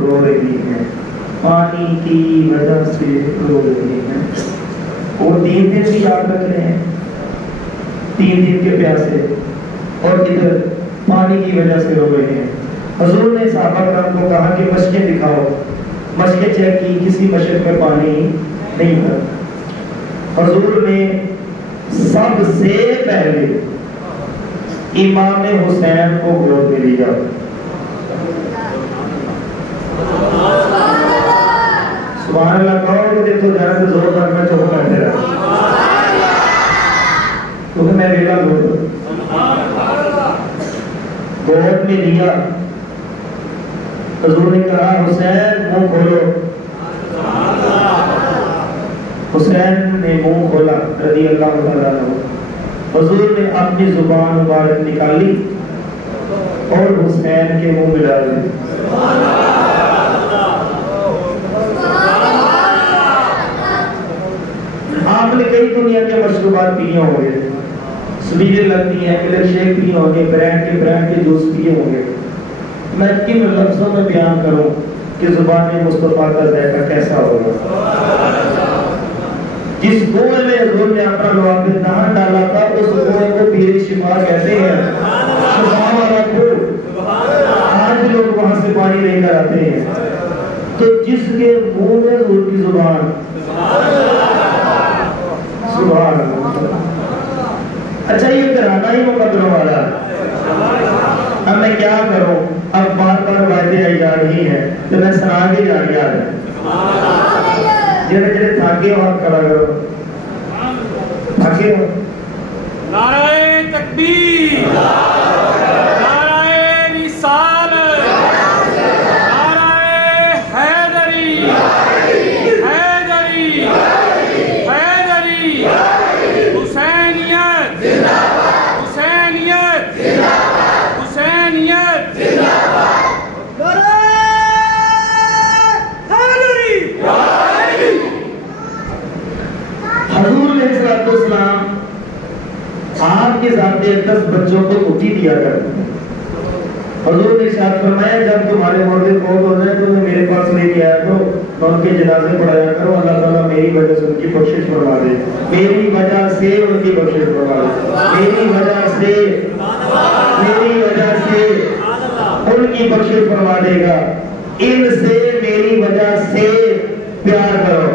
رو رہی ہیں، پانی کی وجہ سے رو رہی ہیں. اور 3 دن بھی یاد رکھ رہے ہیں، 3 دن کے پیاسے، اور ادھر پانی کی وجہ سے رو رہے ہیں. حضور نے صحابہ کرام کو کہا کہ مشقیں دکھاؤ. مشقیں چیک کی، کسی مشق میں پانی نہیں تھا. حضور نے سب سے پہلے امام حسین کو گود میں لیا. سبحان اللہ کہو کہ دیکھو ذرا سے زور کر میں چپ کرتے رہا کیونکہ میں ویلا گود میں لیا. حضور نے کہا حسین منہ کھولو. حسین نے منہ کھولا رضی اللہ تعالیٰ عنہ. حضور نے اپنی زبان مبارک نکالی اور حسین کے منہ میں ڈال دی. آپ نے کئی دنیا کے مشروبات پیے ہوں گے، سویریں لگتی ہیں، ملک شیک پیے ہوں گے، برانڈ کے جوس پیے ہوں گے. میں کن لفظوں میں بیان کروں کہ زبان مصطفیٰ کا ذائقہ کیسا ہوگا. جس کنویں میں حضور نے اپنا لعاب دہن ڈالا تھا اس کنویں کو بیر شفا کہتے ہیں. شفا والا کنواں. آج لوگ وہاں سے پانی لے کر آتے ہیں. تو جس کے منہ میں حضور کی زبان، سبحان اللہ. اچھا یہ گھرانہ ہی مقدروں والا. اب میں کیا کروں، اب بار بار وعدے آئی جا رہی ہیں تو میں سنا کے جا رہی ہے. جڑے جڑے تھاکے ہو ہاتھ کھڑا کرو. تھاکے ہو. نعرہ تکبیر، نعرہ رسالت، نعرہ حیدری، حیدری، حیدری، حسینیت، حسینیت، حسینیت. حضور علیہ السلام آپ کے ذات 10 بچوں کو کٹی دیا کرتے. حضور نے ارشاد فرمایا جب تمہارے مردے فوت ہو جائیں تو میرے پاس لے کے آیا کرو، میں ان کے جنازے پڑھایا کرو. اللہ تعالیٰ میری وجہ سے ان کی بخشش فرما دے، میری وجہ سے ان کی بخشش فرما دے، میری وجہ سے، میری وجہ سے ان کی بخشش فرما دے گا. ان سے میری وجہ سے پیار کرو.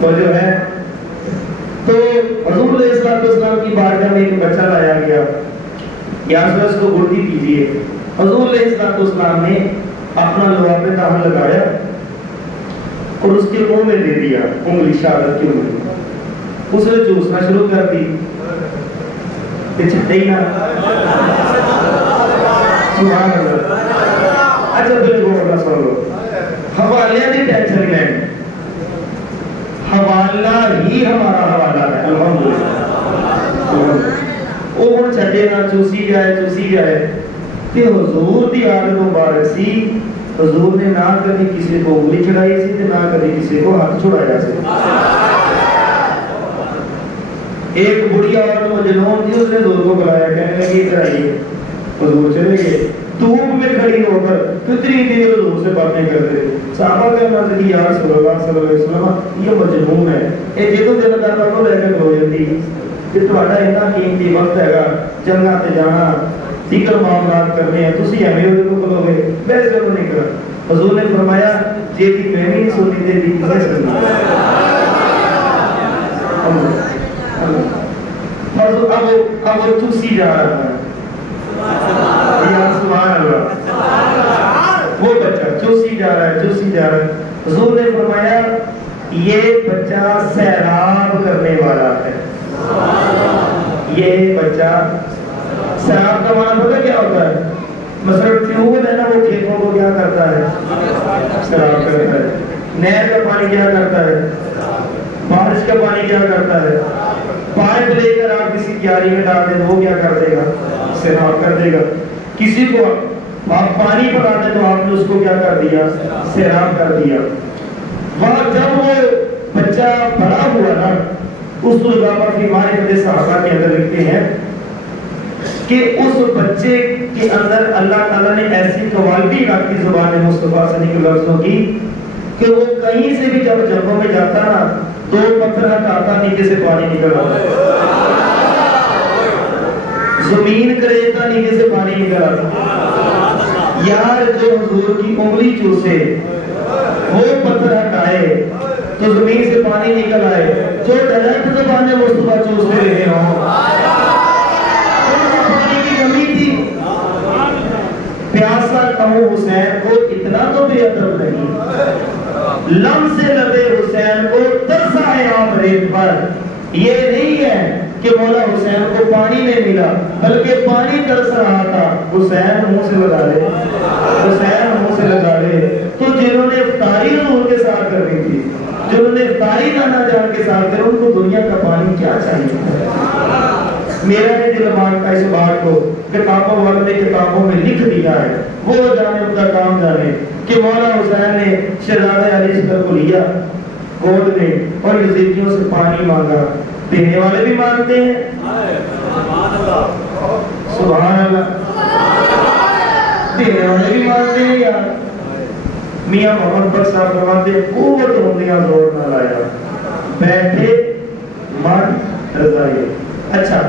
تو جو ہے تو حضور علیہ السلام کی بارگاہ میں ایک بچہ لایا گیا. یا اس کو گردی دیجیے. حضور علیہ السلام نے اپنا لعاب دہن لگایا اور اس کے منہ میں دے دیا انگلی، شہادت کی انگلی. اس نے چوسنا شروع کر دی. چھٹے ہی نہ. سبحان اللہ. اچھا بالکل نہ سن لو. حوالے کی ٹینشن لیں، حوالہ ہی ہمارا حوالہ ہے. الحمدللہ. وہ ہن چھٹے نہ، چوسی جائے کہ حضور دی عادت مبارک سی. حضور نے نہ کبھی کسی کو انگلی چڑھائی سی نہ کبھی کسی کو ہاتھ چھڑایا سی. ایک بڑھیا عورت مجنون تھی، اس نے حضور کو بلایا، کہنے لگی ادھر آئیے. حضور چلے گئے. دھوپ میں کھڑی ہو کر کتنی دیر حضور سے باتیں کرتے. صحابہ کہنا کہ یا رسول اللہ صلی اللہ علیہ وسلم یہ مجنون ہے. یہ جدو دل کرنا تو لے کے کھلو جاتی کہ تہاڈا اتنا قیمتی وقت ہے گا جنگاں تے جانا، دیگر معاملات کرنے ہیں، تسی ایویں اودے کول کھلو گے. بس کرو نہیں کرا. حضور نے فرمایا جے دی میں نہیں سنی تے دی کسے سنی. اب وہ چوسی جا رہا ہے. سبحان اللہ. وہ بچہ چوسی جا رہا ہے. حضور نے فرمایا یہ بچہ سیراب کرنے والا ہے. یہ بچہ سیراب کا معنی پتہ کیا ہوتا ہے؟ مثلا ٹیوب ہے نا، وہ کھیتوں کو کیا کرتا ہے؟ سیراب کرتا ہے. نہر کا پانی کیا کرتا ہے؟ بارش کا پانی کیا کرتا ہے؟ پائپ لے کر آپ کسی کیاری میں ڈال دیں تو وہ کیا کر دے گا؟ سیراب کر دے گا. کسی کو آپ پانی پلاتے تو آپ نے اس کو کیا کر دیا؟ سیراب کر دیا. وہاں جب وہ بچہ بڑا ہوا نا، اس صحابہ کی معنی صحابہ کے اندر لکھتے ہیں کہ اس بچے کے اندر اللہ تعالیٰ نے ایسی کوالٹی رکھی زبان مصطفیٰ صلی اللہ علیہ وسلم کی کہ وہ کہیں سے بھی جب جنگوں میں جاتا نا 2 پتھر ہٹاتا نیچے سے پانی نکل آتا، زمین کریتا نیچے سے پانی نکل آتا۔ یار جو حضور کی انگلی چوسے وہ پتھر ہٹائے تو زمین سے پانی نکل آئے، جو ڈائریکٹ زبان مصطفیٰ چوستے رہے ہوں پانی کی کمی تھی۔ پیاسا کہوں حسین کو اتنا تو بے ادب نہیں، لم سے لبے حسین کو ترسا ہے آپ ریت پر۔ یہ نہیں ہے کہ مولا حسین کو پانی نہیں ملا بلکہ پانی ترس رہا تھا، حسین منہ سے لگا لے، حسین منہ سے لگا لے۔ تو جنہوں نے افطاری حضور کے ساتھ کرنی تھی، جنہوں نے افطاری نانا جان کے ساتھ کریں، ان کو دنیا کا پانی کیا چاہیے؟ میرا نے دل مانتا اس بات کو، کتابوں والے نے کتابوں میں لکھ دیا ہے، وہ جانے ان کا کام جانے کہ مولا حسین نے شہزادہ علی اصغر کو لیا گود میں اور یزیدیوں سے پانی مانگا۔ دینے والے بھی مانگتے ہیں، سبحان اللہ، دینے والے بھی مانگتے ہیں یار۔ میاں محمد بخش صاحب فرماتے ہیں قوت ہوندیاں زور نہ لایا، بیٹھے من رضائے۔ اچھا،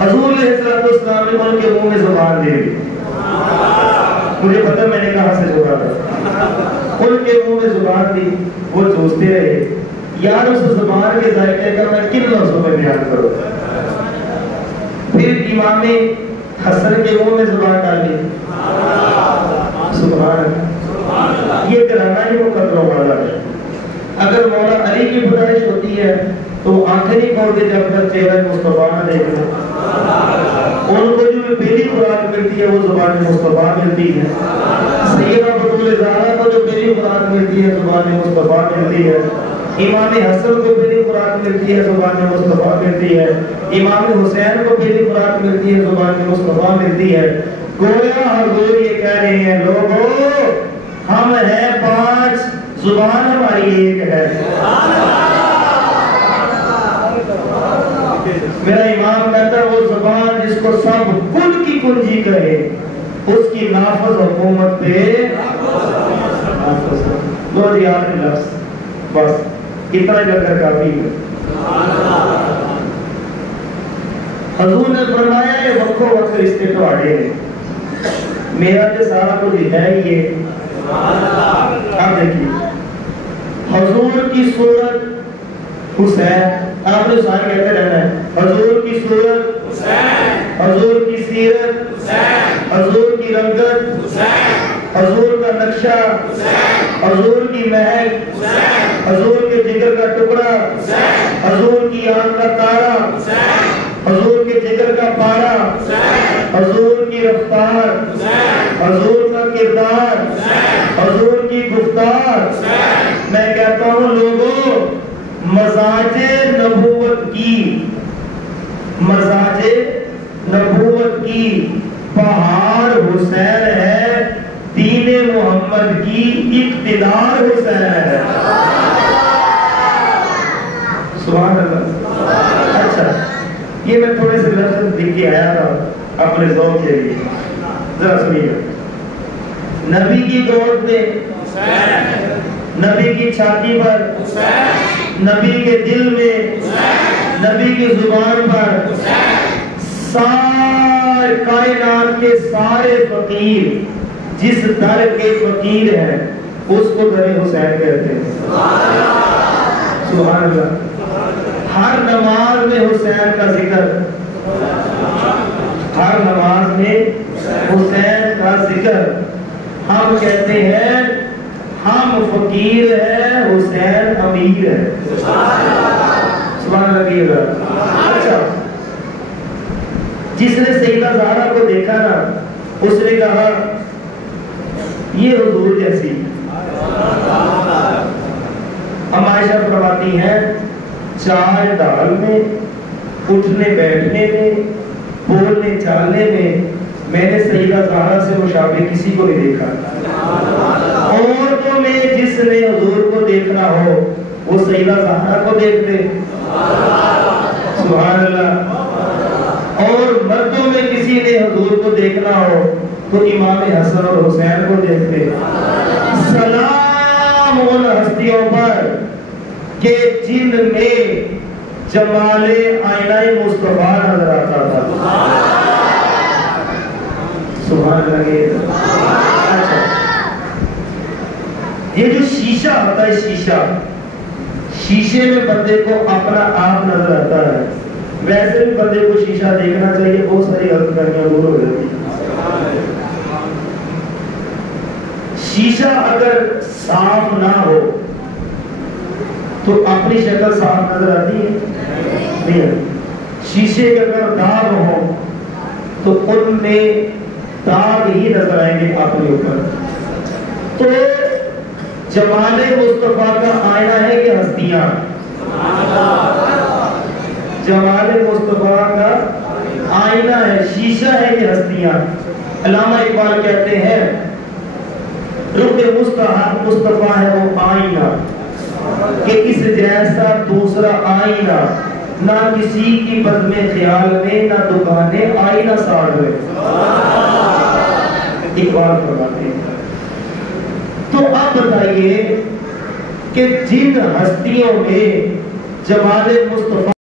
حضور علیہ السلام نے ان کے منہ میں زبان دے دی، مجھے پتہ میں نے کہاں سے جوڑا تھا، ان کے منہ میں زبان دی، وہ چوستے رہے۔ یار اس زبان کے ذائقے کا میں کن لفظوں میں بیان کروں؟ پھر امام حسن کے منہ میں زبان ڈالی، سبحان اللہ، یہ کرانا ہی مقدروں والا ہے۔ اگر مولا علی کی پیدائش ہوتی ہے تو آنکھیں نہیں کھولتے جب تک چہرہ مصطفیٰ نہ دیکھ لیں، ان کو جو پہلی خوراک ملتی ہے وہ زبان مصطفیٰ ملتی ہے۔ سیدہ بطول زہرا کو جو پہلی خوراک ملتی ہے زبان مصطفیٰ ملتی ہے۔ امام حسن کو پہلی خوراک ملتی ہے زبان مصطفیٰ ملتی ہے۔ امام حسین کو پہلی خوراک ملتی ہے زبان مصطفیٰ ملتی ہے۔ گویا حضور یہ کہہ رہے ہیں لوگوں ہم ہیں 5، زبان ہماری ایک ہے۔ میرا امام کہتا ہے وہ زبان جس کو سب کل کی کنجی کہے اس کی نافذ حکومت پہ دو جی آخری لفظ بس اتنا جل کر کافی ہے۔ حضور نے فرمایا ہے وقت وقت رشتے تو آڑے ہیں، میرا جو سارا کچھ ہے یہ۔ اب دیکھیے حضور کی صورت حسین، آپ نے حسین کہتے رہنا ہے، حضور کی صورت حسین، حضور کی سیرت حسین، حضور کی رنگت حسین، حضور کا نقشہ حسین، حضور کی مہک حسین، حضور کے جگر کا ٹکڑا حسین، حضور کی آنکھ کا تارا حسین، حضور کے جگر کا پارا حسین، حضور کی رفتار حسین، حضور کا کردار حسین، حضور کی گفتار حسین۔ میں کہتا ہوں لوگوں مزاج نبوت کی، مزاج نبوت کی بہار حسین ہے، دین محمد کی اقتدار حسین ہے۔ سبحان اللہ۔ اچھا یہ میں تھوڑے سے لفظ لکھ کے آیا تھا اپنے ذوق کے لیے، ذرا سنیے۔ نبی کی گود میں نبی کی چھاتی پر، نبی کے دل میں، نبی کی زبان پر، سارے کائنات کے سارے فقیر جس در کے فقیر ہیں اس کو در حسین کہتے ہیں۔ سبحان اللہ۔ ہر نماز میں حسین کا ذکر، ہر نماز میں حسین کا ذکر۔ ہم کہتے ہیں ہم فقیر ہیں حسین امیر ہے۔ سبحان اللہ۔ اچھا جس نے سیدہ زہرا کو دیکھا نا اس نے کہا یہ حضور جیسی۔ ہم عائشہ فرماتی ہیں چال ڈال میں، اٹھنے بیٹھنے میں، بولنے چالنے میں نے سیدہ زہرا سے مشابہ کسی کو نہیں دیکھا۔ عورتوں میں جس نے حضور کو دیکھنا ہو وہ سیدہ زہرا کو دیکھتے، سبحان اللہ۔ اور مردوں میں کسی نے حضور کو دیکھنا ہو تو امام حسن اور حسین کو دیکھتے. سلام ان ہستیوں پر کہ جن میں جمال آئینہ مصطفیٰ نظر آتا تھا. سبحان اللہ. اچھا یہ جو شیشہ ہوتا ہے، شیشے میں بندے کو اپنا آپ نظر آتا ہے. ویسے بھی بندے کو شیشہ دیکھنا چاہیے، بہت ساری غلط فہمیاں دور ہو جاتی ہیں. شیشہ اگر صاف نہ ہو تو اپنی شکل صاف نظر آتی ہے نہیں. شیشے کے اگر داغ ہو تو ان میں داغ ہی نظر آئیں گے اپنے اوپر. تو جمال مصطفیٰ کا آئینہ ہے یہ ہستیاں. جمال مصطفیٰ کا آئینہ ہے، شیشہ ہے یہ ہستیاں. علامہ اقبال کہتے ہیں رخ مصطفیٰ ہے وہ آئینہ کہ اس جیسا دوسرا آئینہ نہ کسی کی بزم خیال میں نہ دکانیں آئینہ ساڑھ میں. اقبال فرماتے ہیں. تو اب بتائیے کہ جن ہستیوں میں جمال مصطفیٰ